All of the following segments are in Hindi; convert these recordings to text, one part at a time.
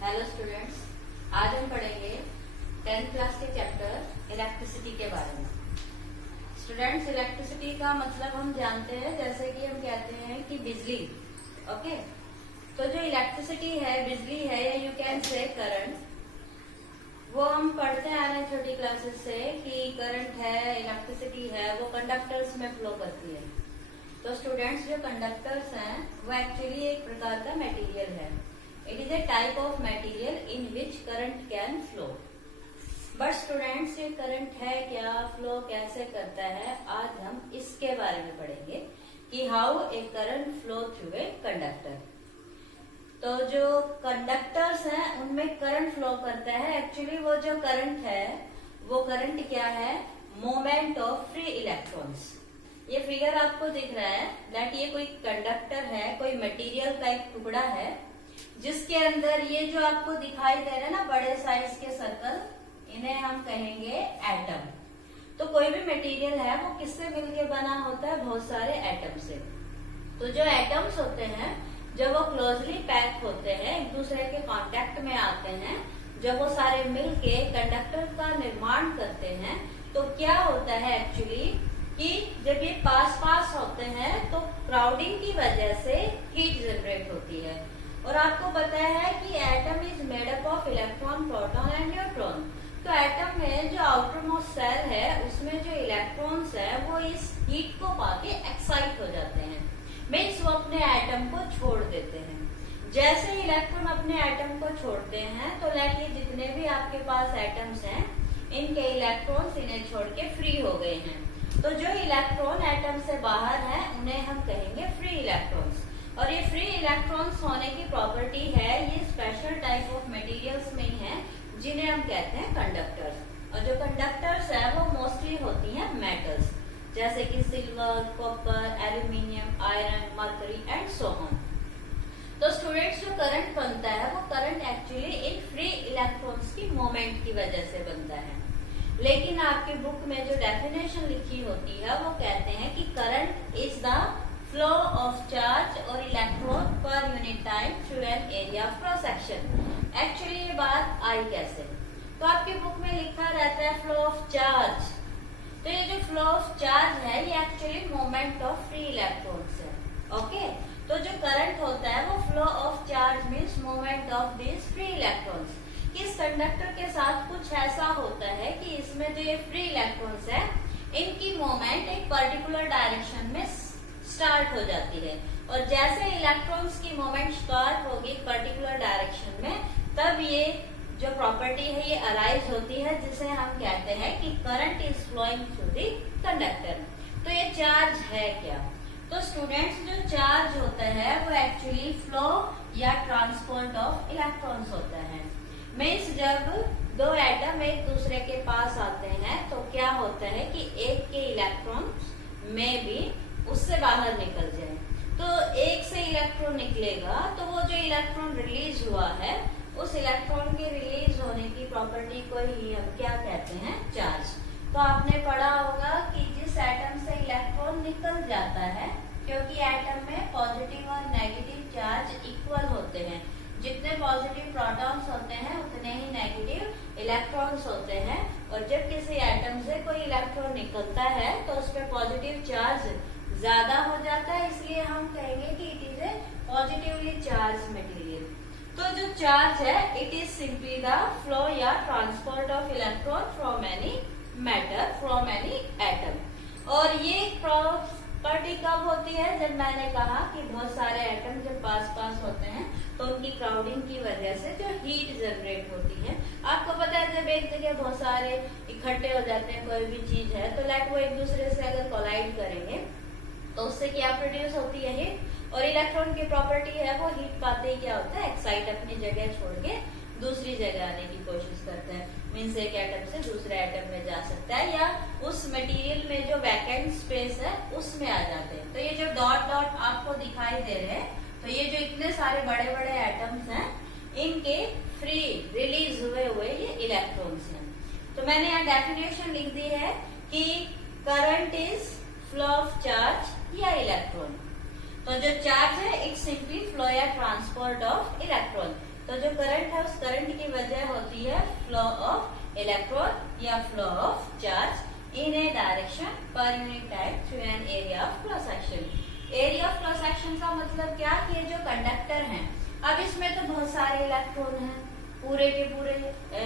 हेलो स्टूडेंट्स, आज हम पढ़ेंगे 10th क्लास के चैप्टर इलेक्ट्रिसिटी के बारे में। स्टूडेंट्स, इलेक्ट्रिसिटी का मतलब हम जानते हैं, जैसे कि हम कहते हैं कि बिजली। ओके, तो जो इलेक्ट्रिसिटी है, बिजली है, या यू कैन से करंट, वो हम पढ़ते आ रहे हैं छोटी क्लासेस से कि करंट है, इलेक्ट्रिसिटी है, वो कंडक्टर्स में फ्लो करती है। तो स्टूडेंट्स, जो कंडक्टर्स हैं वो एक्चुअली एक प्रकार का मटेरियल है। It is A type of material in which current can flow. But students, ये करंट है क्या, फ्लो कैसे करता है, आज हम इसके बारे में पढ़ेंगे कि how a current flow through a conductor. तो जो कंडक्टर्स हैं उनमें करंट फ्लो करता है। एक्चुअली वो जो करंट है, वो करंट क्या है, मोमेंट ऑफ फ्री इलेक्ट्रॉन्स। ये फिगर आपको दिख रहा है दैट ये कोई कंडक्टर है, कोई मटेरियल का एक टुकड़ा है, जिसके अंदर ये जो आपको दिखाई दे रहा है ना बड़े साइज के सर्कल, इन्हें हम कहेंगे एटम। तो कोई भी मटेरियल है वो किससे मिलके बना होता है, बहुत सारे एटम से। तो जो एटम्स होते हैं, जब वो क्लोजली पैक होते हैं, एक दूसरे के कांटेक्ट में आते हैं, जब वो सारे मिलके कंडक्टर का निर्माण करते हैं, तो क्या होता है एक्चुअली कि जब ये पास पास होते हैं तो क्राउडिंग की वजह से हीट जनरेट होती है। और आपको पता है कि atom is made up of electron, proton and neutron. तो एटम में जो आउटर मोस्ट सेल है, उसमें जो इलेक्ट्रॉन्स है वो इस हीट को पाके एक्साइट हो जाते हैं, मीन्स वो अपने एटम को छोड़ देते हैं। जैसे इलेक्ट्रॉन अपने एटम को छोड़ते हैं, तो लाइक ये जितने भी आपके पास एटम्स हैं, इनके इलेक्ट्रॉन्स इन्हें छोड़ के फ्री हो गए हैं। तो जो इलेक्ट्रॉन एटम से बाहर है उन्हें हम कहेंगे फ्री इलेक्ट्रॉन्स। और ये फ्री इलेक्ट्रॉन्स होने की प्रॉपर्टी है, ये स्पेशल टाइप ऑफ मटेरियल्स में ही है, जिन्हें हम कहते हैं कंडक्टर्स। और जो कंडक्टर्स है वो मोस्टली होती हैं मेटल्स, जैसे कि silver, copper, aluminium, iron, mercury and so on. तो स्टूडेंट्स, जो करंट बनता है वो current actually in free electrons की मूवमेंट की वजह से बनता है। लेकिन आपकी बुक में जो डेफिनेशन लिखी होती है वो कहते हैं कि current is the flow of charge और electron per unit time through an area of cross section. Actually ये बात आई कैसे, तो आपकी बुक में लिखा रहता है फ्लो ऑफ चार्ज। तो ये जो फ्लो ऑफ चार्ज है ये actually moment of free electrons है। ओके, तो जो करंट होता है वो flow of charge means moment of this free electrons. इस कंडक्टर के साथ कुछ ऐसा होता है कि इसमें जो ये फ्री इलेक्ट्रॉन्स है, इनकी मूवमेंट एक पर्टिकुलर डायरेक्शन में स्टार्ट हो जाती है। और जैसे इलेक्ट्रॉन्स की मूवमेंट स्टार्ट होगी पर्टिकुलर डायरेक्शन में, तब ये जो प्रॉपर्टी है ये अराइज होती है, जिसे हम कहते हैं कि current is flowing through the conductor. तो ये चार्ज है क्या, तो स्टूडेंट्स, जो चार्ज होता है वो एक्चुअली फ्लो या ट्रांसपोर्ट ऑफ इलेक्ट्रॉन्स होता है। मीन्स जब दो एटम एक दूसरे के पास आते हैं तो क्या होता है कि एक के इलेक्ट्रॉन्स में भी उससे बाहर निकल जाए। तो एक से इलेक्ट्रॉन निकलेगा तो वो जो इलेक्ट्रॉन रिलीज हुआ है, उस इलेक्ट्रॉन के रिलीज होने की प्रॉपर्टी को ही हम क्या कहते हैं, चार्ज। तो आपने पढ़ा होगा कि जिस एटम से इलेक्ट्रॉन निकल जाता है, क्योंकि एटम में पॉजिटिव और नेगेटिव चार्ज इक्वल होते हैं, जितने पॉजिटिव प्रोटॉन्स होते हैं उतने ही नेगेटिव इलेक्ट्रॉन्स होते हैं। और जब किसी एटम से कोई इलेक्ट्रॉन निकलता है तो उस पर पॉजिटिव चार्ज ज्यादा हो जाता है, इसलिए हम कहेंगे कि it is a positively charge material. तो जो चार्ज है, it is simply the flow या transport of electron from any matter, from any atom. और ये प्रॉपर्टी कब होती है, जब मैंने कहा कि बहुत सारे एटम जब पास पास होते हैं तो उनकी क्राउडिंग की वजह से जो हीट जनरेट होती है। आपको पता है जब एक जगह बहुत सारे इकट्ठे हो जाते हैं कोई भी चीज है, तो लाइक वो एक दूसरे से अगर कोलाइड करेंगे तो उससे क्या प्रोड्यूस होती है, हीट। और इलेक्ट्रॉन की प्रॉपर्टी है वो हीट पाते ही क्या होता है, एक्साइट अपनी जगह छोड़ के दूसरी जगह आने की कोशिश करता है। मीन्स एक एटम से दूसरे एटम में जा सकता है, या उस मटेरियल में जो वैकेंट स्पेस है उसमें आ जाते हैं। तो ये जो डॉट डॉट आपको दिखाई दे रहे हैं, तो ये जो इतने सारे बड़े बड़े एटम्स हैं, इनके फ्री रिलीज हुए ये इलेक्ट्रॉन्स हैं। तो मैंने यहाँ डेफिनेशन लिख दी है कि current is flow of charge या इलेक्ट्रॉन। तो जो चार्ज है, इट सिंपली फ्लो या ट्रांसपोर्ट ऑफ इलेक्ट्रॉन। तो जो करंट है उस करंट की वजह होती है फ्लो ऑफ इलेक्ट्रॉन या flow of charge in A direction पर unit time through an area of cross section. Area of cross section का मतलब क्या कि जो कंडक्टर है, अब इसमें तो बहुत सारे इलेक्ट्रॉन हैं पूरे के पूरे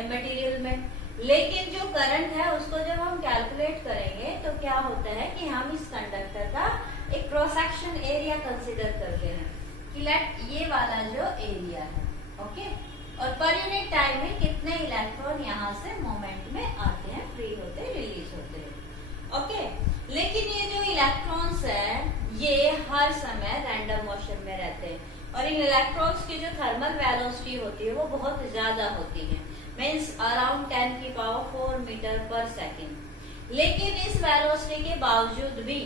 मटेरियल में, लेकिन जो करंट है उसको जब हम कैलकुलेट करेंगे तो क्या होता है कि हम इस कंडक्टर का एक क्रॉस सेक्शन एरिया कंसीडर करते हैं कि लेट ये वाला जो एरिया है, ओके, और पर यूनिट टाइम में कितने इलेक्ट्रॉन यहाँ से मोमेंट में आते हैं, फ्री होते, रिलीज होते हैं, ओके। लेकिन ये जो इलेक्ट्रॉन्स है ये हर समय रैंडम मोशन में रहते हैं और इन इलेक्ट्रॉन्स की जो थर्मल वेलोसिटी होती है वो बहुत ज्यादा होती है, मीन्स अराउंड 10 की पावर 4 मीटर पर सेकेंड। लेकिन इस वेलोसिटी के बावजूद भी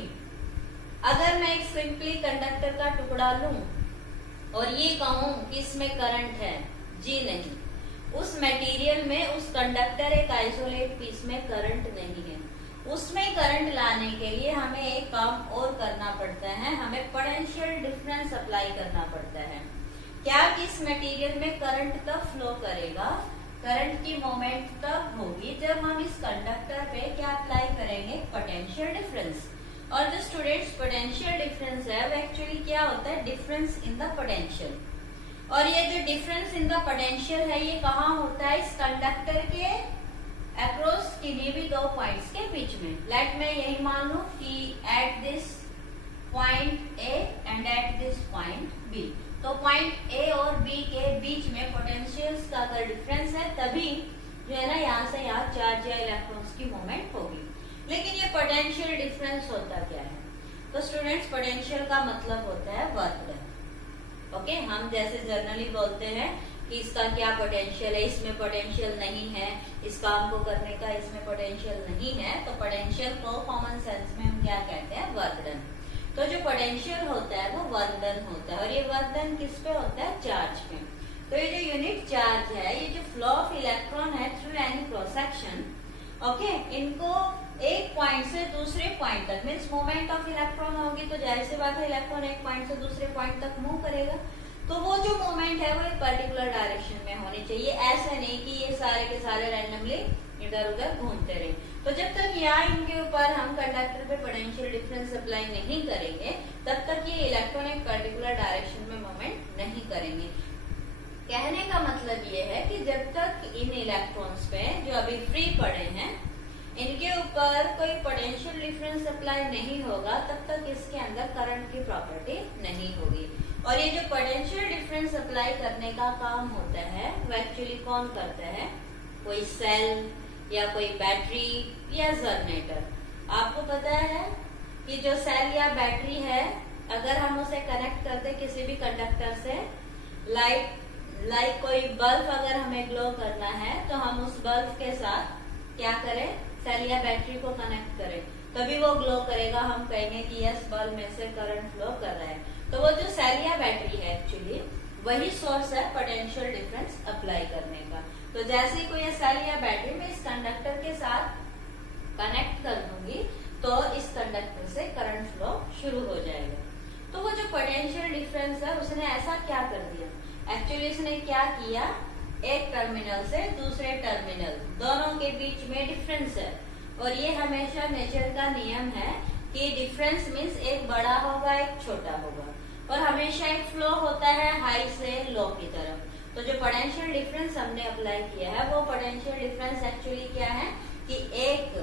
अगर मैं एक सिंपली कंडक्टर का टुकड़ा लूं और ये कहूं कि इसमें करंट है, जी नहीं, उस मटेरियल में उस कंडक्टर एक आइसोलेट पीस में करंट नहीं है, उसमें करंट लाने के लिए हमें एक काम और करना पड़ता है, हमें पोटेंशियल डिफरेंस अप्लाई करना पड़ता है। क्या कि इस मटेरियल में करंट तब फ्लो करेगा, करंट की मोमेंट तब होगी जब हम इस कंडक्टर पे क्या अप्लाई करेंगे, पोटेंशियल डिफरेंस। और जो स्टूडेंट्स पोटेंशियल डिफरेंस है वो एक्चुअली क्या होता है, डिफरेंस इन द पोटेंशियल। और ये जो डिफरेंस इन द पोटेंशियल है ये कहाँ होता है, इस कंडक्टर के अक्रॉस किन्हीं भी दो पॉइंट्स के बीच में। लेट मैं यही मान लूं कि at this point A and at this point B, तो पॉइंट ए और बी के बीच में पोटेंशियल्स का अगर डिफरेंस है तभी जो है ना यहाँ से यहाँ चार्ज या इलेक्ट्रॉन्स की मूवमेंट होगी। लेकिन ये पोटेंशियल डिफरेंस होता क्या है, तो स्टूडेंट्स पोटेंशियल का मतलब होता है वर्क डन, ओके। हम जैसे जनरली बोलते हैं कि इसका क्या पोटेंशियल है, इसमें पोटेंशियल नहीं है, इस काम को करने का इसमें पोटेंशियल नहीं है, तो पोटेंशियल को कॉमन सेंस में हम क्या कहते हैं, वर्क डन। तो जो पोटेंशियल होता है वो वर्क डन होता है और ये वर्क डन किस पे होता है, चार्ज पे। तो ये जो यूनिट चार्ज है, ये जो फ्लो ऑफ इलेक्ट्रॉन है through any cross section, okay, इनको एक पॉइंट से दूसरे पॉइंट तक, मीन्स मूवमेंट ऑफ इलेक्ट्रॉन होगी तो जाहिर सी बात है इलेक्ट्रॉन एक पॉइंट से दूसरे पॉइंट तक मूव करेगा, तो वो जो मूवमेंट है वो एक पर्टिकुलर डायरेक्शन में होनी चाहिए। ऐसा नहीं कि ये सारे के सारे रैंडमली इधर उधर घूमते रहे। तो जब तक यहाँ इनके ऊपर हम कंडक्टर पे पोटेंशियल डिफरेंस अप्लाई नहीं करेंगे तब तक ये इलेक्ट्रॉन एक पर्टिकुलर डायरेक्शन में मूवमेंट नहीं करेंगे। कहने का मतलब ये है कि जब तक इन इलेक्ट्रॉन्स पे जो अभी फ्री पड़े हैं इनके ऊपर कोई पोटेंशियल डिफरेंस अप्लाई नहीं होगा तब तक इसके अंदर करंट की प्रॉपर्टी नहीं होगी। और ये जो पोटेंशियल डिफरेंस अप्लाई करने का काम होता है वो एक्चुअली कौन करता है, कोई सेल या कोई बैटरी या जनरेटर। आपको पता है कि जो सेल या बैटरी है अगर हम उसे कनेक्ट करते किसी भी कंडक्टर से, लाइक कोई बल्ब अगर हमें ग्लो करना है तो हम उस बल्ब के साथ क्या करें, सेल या बैटरी को कनेक्ट करें, तभी वो ग्लो करेगा, हम कहेंगे कि यस बल्ब में से करंट फ्लो कर रहा है। तो वो जो सेल या बैटरी है एक्चुअली वही सोर्स है पोटेंशियल डिफरेंस अप्लाई करने का। तो जैसे ही कोई सेल या बैटरी में इस कंडक्टर के साथ कनेक्ट कर दूंगी तो इस कंडक्टर से करंट फ्लो शुरू हो जाएगा। तो वो जो पोटेंशियल डिफरेंस है उसने ऐसा क्या कर दिया, एक्चुअली इसने क्या किया, एक टर्मिनल से दूसरे टर्मिनल दोनों के बीच में डिफरेंस है। और ये हमेशा नेचर का नियम है कि डिफरेंस मीन्स एक बड़ा होगा एक छोटा होगा और हमेशा एक फ्लो होता है हाई से लो की तरफ। तो जो पोटेंशियल डिफरेंस हमने अप्लाई किया है वो पोटेंशियल डिफरेंस एक्चुअली क्या है कि एक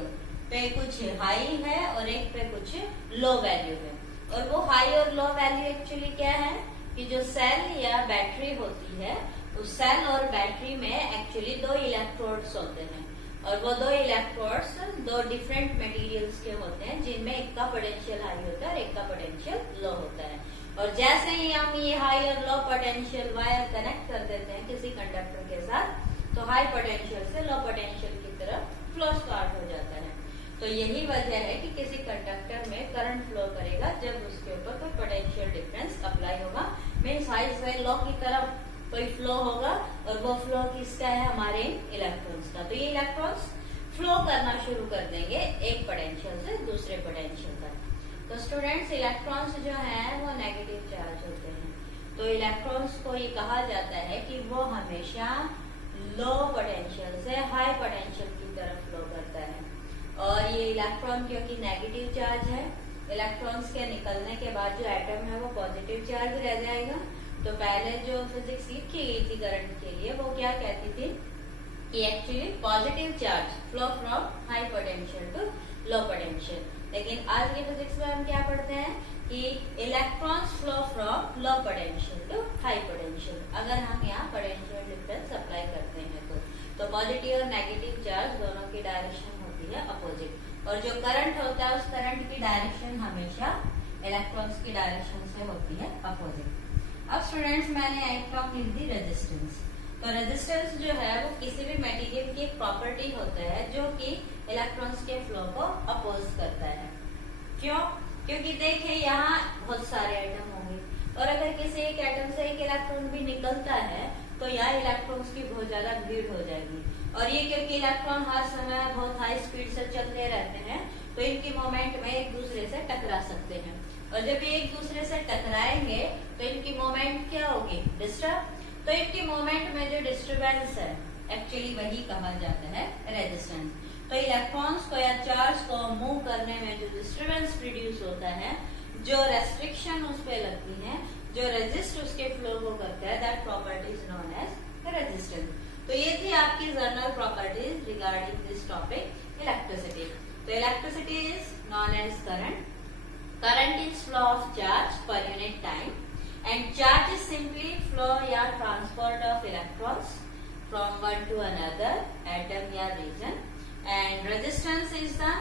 पे कुछ हाई है और एक पे कुछ लो वैल्यू है। और वो हाई और लो वैल्यू एक्चुअली क्या है कि जो सेल या बैटरी होती है उस सेल और बैटरी में एक्चुअली दो इलेक्ट्रोड्स होते हैं और वो दो इलेक्ट्रोड्स दो डिफरेंट मटेरियल्स के होते हैं जिनमें एक का पोटेंशियल हाई होता है और एक का पोटेंशियल लो होता है। और जैसे ही हम ये हाई और लो पोटेंशियल वायर कनेक्ट कर देते हैं किसी कंडक्टर के साथ तो हाई पोटेंशियल से लो पोटेंशियल की तरफ फ्लो स्टार्ट हो जाता है। तो यही वजह है कि किसी कंडक्टर में करंट फ्लो करेगा जब उसके ऊपर कोई पोटेंशियल डिफरेंस अप्लाई होगा, मीन्स हाई से लो की तरफ कोई फ्लो होगा और वो फ्लो किसका है, हमारे इलेक्ट्रॉन्स का। तो ये इलेक्ट्रॉन्स फ्लो करना शुरू कर देंगे एक पोटेंशियल से दूसरे पोटेंशियल तक। तो स्टूडेंट्स इलेक्ट्रॉन्स जो है वो नेगेटिव चार्ज होते हैं। तो तो इलेक्ट्रॉन्स को ये कहा जाता है कि वो हमेशा लो पोटेंशियल से हाई पोटेंशियल की तरफ फ्लो करता है। और ये इलेक्ट्रॉन क्योंकि नेगेटिव चार्ज है, इलेक्ट्रॉन्स के निकलने के बाद जो एटम है वो पॉजिटिव चार्ज रह जाएगा। तो पहले जो फिजिक्स सीखी गई थी करंट के लिए वो क्या कहती थी कि actually positive charge flow from high potential to low potential. लेकिन आज की फिजिक्स में हम क्या पढ़ते हैं कि electrons flow from low potential to high potential, अगर हम यहाँ पोटेंशियल डिफरेंस अप्लाई करते हैं तो पॉजिटिव और नेगेटिव चार्ज दोनों की डायरेक्शन होती है अपोजिट, और जो करंट होता है उस करंट की डायरेक्शन हमेशा इलेक्ट्रॉन्स की डायरेक्शन से होती है अपोजिट। अब स्टूडेंट्स मैंने एक टर्म लिख दी रेजिस्टेंस। तो रेजिस्टेंस जो है वो किसी भी मटेरियल की एक प्रॉपर्टी होता है जो कि इलेक्ट्रॉन्स के फ्लो को अपोज करता है। क्यों? क्योंकि देखिए यहाँ बहुत सारे एटम होंगे और अगर किसी एक एटम से एक इलेक्ट्रॉन भी निकलता है तो यहाँ इलेक्ट्रॉन्स की बहुत ज्यादा भीड़ हो जाएगी। और ये क्योंकि इलेक्ट्रॉन हर समय बहुत हाई स्पीड से चलते रहते हैं तो इनकी मोमेंट में एक दूसरे से टकरा सकते हैं, और जब ये एक दूसरे से टकराएंगे तो इनकी मोमेंट क्या होगी? डिस्टर्ब। तो इनकी मोमेंट में जो डिस्टर्बेंस है एक्चुअली वही कहा जाता है रेजिस्टेंस। तो इलेक्ट्रॉन्स को या चार्ज को मूव करने में जो डिस्टर्बेंस प्रोड्यूस होता है, जो रेस्ट्रिक्शन उस पे लगती है, जो रेजिस्ट उसके फ्लो को करता है, that property is known as resistance. तो ये थी आपकी general properties regarding this topic electricity. तो electricity is known as current. Current is flow of charge per unit time, and charge is simply flow या transport of electrons from one to another atom या region, and resistance is the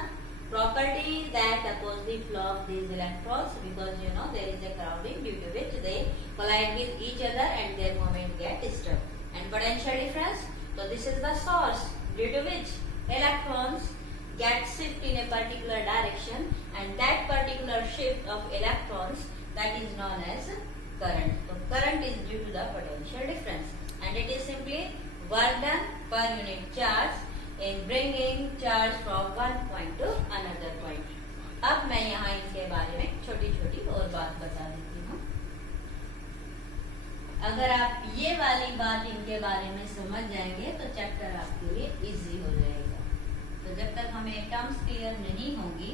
property that opposes the flow of these electrons because you know there is a crowding due to which they collide with each other and their moment get disturbed. And potential difference, so this is the source due to which electrons get shift in a particular direction, and that particular shift of electrons that is known as current. So current is due to the potential difference, and it is simply work done per unit charge in bringing charge from one point to another point. अब मैं यहाँ इसके बारे में छोटी छोटी और बात बता देती हूँ। अगर आप ये वाली बात इनके बारे में समझ जाएंगे तो चैप्टर आपके लिए इजी हो जाएगा। तो जब तक हमें टर्म्स क्लियर नहीं होगी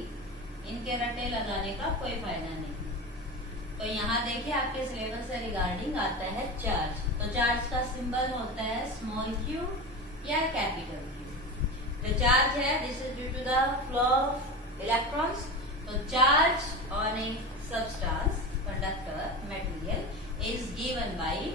इनके रटे लगाने का कोई फायदा नहीं। तो यहाँ देखिए आपके सिलेबस से रिगार्डिंग आता है चार्ज। तो चार्ज का सिंबल होता है स्मॉल क्यू या कैपिटल क्यू। जो चार्ज है this is due to the flow of electrons. तो charge on a substance conductor material is given by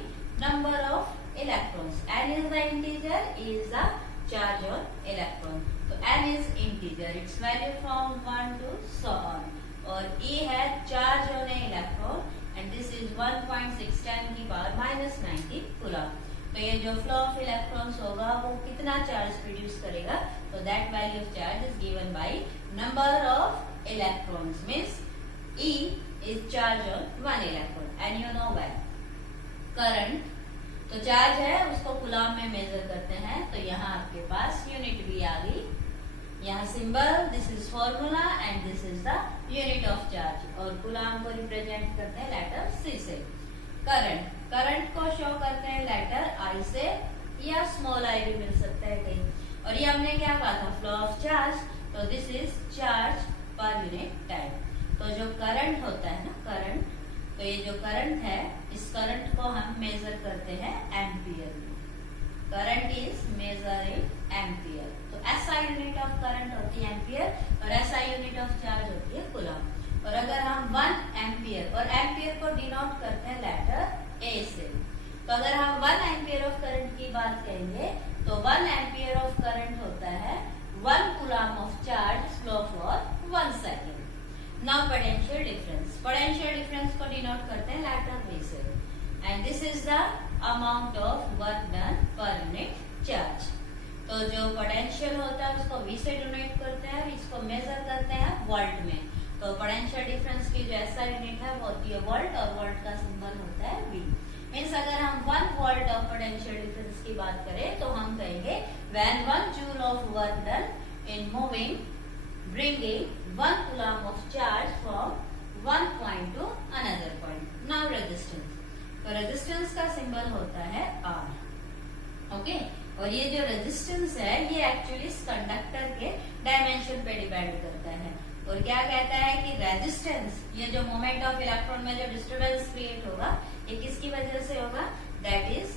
number of electrons. n is the integer, e is the charge on electron. तो n is integer, its value from 1 to so on, और e है charge on a electron and this is 1.6 10 की पावर -90 कूलम। तो ये जो फ्लो ऑफ इलेक्ट्रॉन्स होगा वो कितना चार्ज प्रोड्यूस करेगा? तो that value of charge is given by number of electrons, means e is charge on one electron and you know why. Current तो चार्ज है उसको कूलम में मेजर करते हैं। तो यहाँ आपके पास यूनिट भी आ गई, यहाँ symbol this is formula and this is the unit of charge, और कूलम को रिप्रेजेंट करते हैं लेटर सी से। करंट को शो करते हैं लेटर आई से, या स्मॉल आई भी मिल सकता है कहीं। और ये हमने क्या कहा था? Flow of charge. तो this is charge per unit time. तो जो करंट होता है ना, करंट, तो ये जो करंट है इस करंट को हम मेजर करते हैं एम्पियर में। Current is measure in ampere. तो एसआई यूनिट ऑफ करंट होती है एम्पियर और एसआई यूनिट ऑफ चार्ज होती है कूलम। और अगर हम 1 एम्पियर, और एम्पियर को डिनोट करते हैं लेटर ए से, तो अगर हम 1 एम्पियर ऑफ करंट की बात करेंगे तो 1 एम्पियर ऑफ करंट होता है 1 coulomb of charge flow for 1 second. Now potential difference, potential difference को डिनोट करते हैं लेटर बी से, and this is the amount of work done per unit charge. तो जो पोटेंशियल होता है उसको V से डिनोट करते हैं, इसको मेजर करते हैं वोल्ट में। तो पोटेंशियल डिफरेंस की जो ऐसा यूनिट है वो होती है वोल्ट, और वोल्ट का सिंबल होता है V। मीन्स अगर हम 1 वोल्ट ऑफ पोटेंशियल डिफरेंस की बात करें तो हम कहेंगे when 1 joule of work done in moving bringing 1 coulomb of charge from one point to another point. Now resistance. तो तो रेजिस्टेंस का सिंबल होता है R. ओके, और ये जो रेजिस्टेंस है ये एक्चुअली इस कंडक्टर के डायमेंशन पे डिपेंड करता है. और क्या कहता है कि रेजिस्टेंस, ये जो मोमेंट ऑफ इलेक्ट्रॉन में जो डिस्टर्बेंस क्रिएट होगा ये किसकी वजह से होगा? That is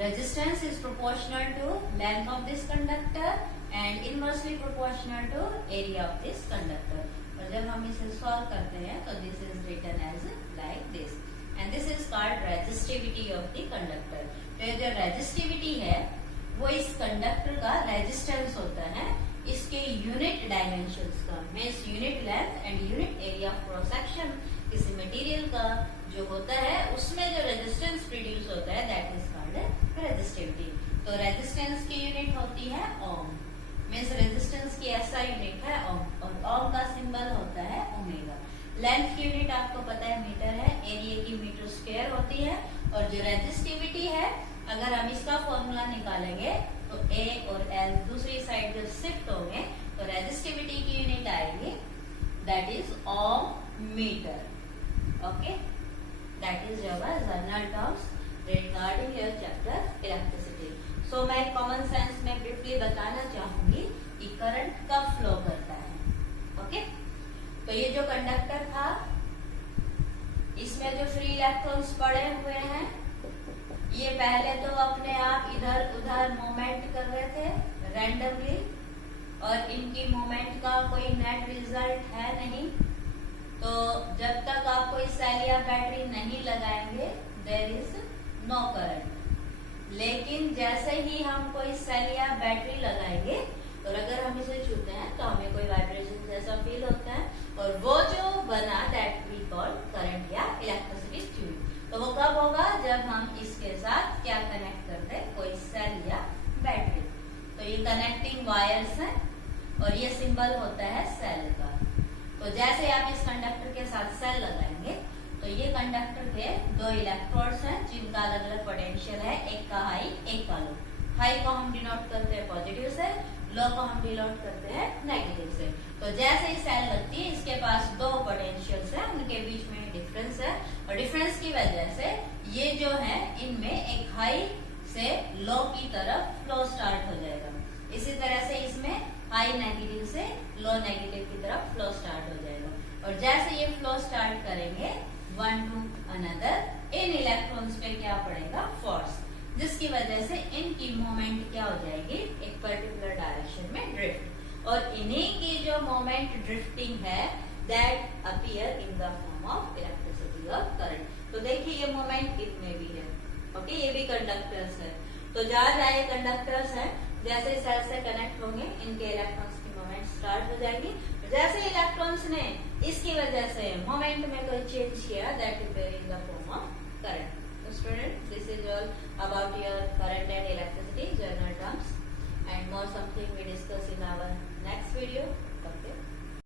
resistance is proportional to length of this conductor and inversely proportional to area of this conductor. और जब हम इसे सॉल्व करते हैं तो this is written as like this and this is called resistivity of the conductor. तो ये जो रेजिस्टिविटी है वो इस कंडक्टर का रेजिस्टेंस होता है इसके यूनिट डायमेंशंस का, means unit length and unit area of cross section किसी मटेरियल का जो होता है उसमें जो रेजिस्टेंस प्रोड्यूस होता है दैट इज कॉल्ड रेजिस्टिविटी. तो रेजिस्टेंस की यूनिट होती है ओम, मींस रेजिस्टेंस की ऐसा यूनिट है ओम, और ओम का सिंबल होता है ओमेगा. लेंथ की यूनिट आपको पता है मीटर है, एरिया की मीटर स्क्वायर होती है. और जो रेजिस्टिविटी है अगर हम इसका फॉर्मूला निकालेंगे तो A और L दूसरी साइड जब शिफ्ट होंगे तो रेजिस्टिविटी की यूनिट आएगी that is ohm metre. Okay, that is your general terms regarding your chapter electricity. So मैं कॉमन सेंस में ब्रीफली बताना चाहूंगी कि करंट कब फ्लो करता है. ओके, तो ये जो कंडक्टर था इसमें जो फ्री इलेक्ट्रॉन्स पड़े हुए हैं ये पहले तो अपने आप इधर उधर मूवमेंट कर रहे थे रैंडमली, और इनकी मूवमेंट का कोई नेट रिजल्ट है नहीं. तो जब तक आप कोई सेल या बैटरी नहीं लगाएंगे देयर इज नो करंट. लेकिन जैसे ही हम कोई सेल या बैटरी लगाएंगे और अगर हम इसे छूते हैं तो हमें कोई वाइब्रेशन जैसा फील होता है, और वो जो बना दैट वी कॉल करंट या इलेक्ट्रिसिटी ट्यूब. तो वो कब होगा? जब हम इसके साथ क्या कनेक्ट कर दे, कोई सेल या बैटरी. तो ये कनेक्टिंग वायर्स हैं और ये सिंबल होता है सेल का. तो जैसे आप इस कंडक्टर के साथ सेल लगाएंगे तो ये कंडक्टर के दो इलेक्ट्रोड्स हैं जिनका अलग अलग पोटेंशियल है, एक का हाई एक का लो. हाई को हम डिनोट करते हैं पॉजिटिव से, लो को हम डिनोट करते हैं नेगेटिव से. तो जैसे ही सेल लगती है इसके पास दो पोटेंशियल्स हैं, उनके बीच में डिफरेंस है, और डिफरेंस की वजह से ये जो है इनमें एक हाई से लो की तरफ फ्लो स्टार्ट हो जाएगा. इसी तरह से इसमें हाई नेगेटिव से लो नेगेटिव की तरफ फ्लो स्टार्ट हो जाएगा. और जैसे ये फ्लो स्टार्ट करेंगे वन टू अनदर, इन इलेक्ट्रॉन्स पे क्या पड़ेगा? फोर्स, जिसकी वजह से इनकी मूवमेंट क्या हो जाएगी? एक पर्टिकुलर डायरेक्शन में ड्रिफ्ट. और इन्हीं की जो मोमेंट ड्रिफ्टिंग है that appear in the form of electricity और करंट. तो देखिए ये मोमेंट इतने भी है. ओके, ये भी कंडक्टर्स है. तो जहाँ ये कंडक्टर्स है जैसे सेल से कनेक्ट होंगे इनके इलेक्ट्रॉन्स की मोमेंट स्टार्ट हो जाएगी. जैसे इलेक्ट्रॉन्स ने इसकी वजह से मोमेंट में कोई चेंज किया that is in the form of current. So student, this is all about your current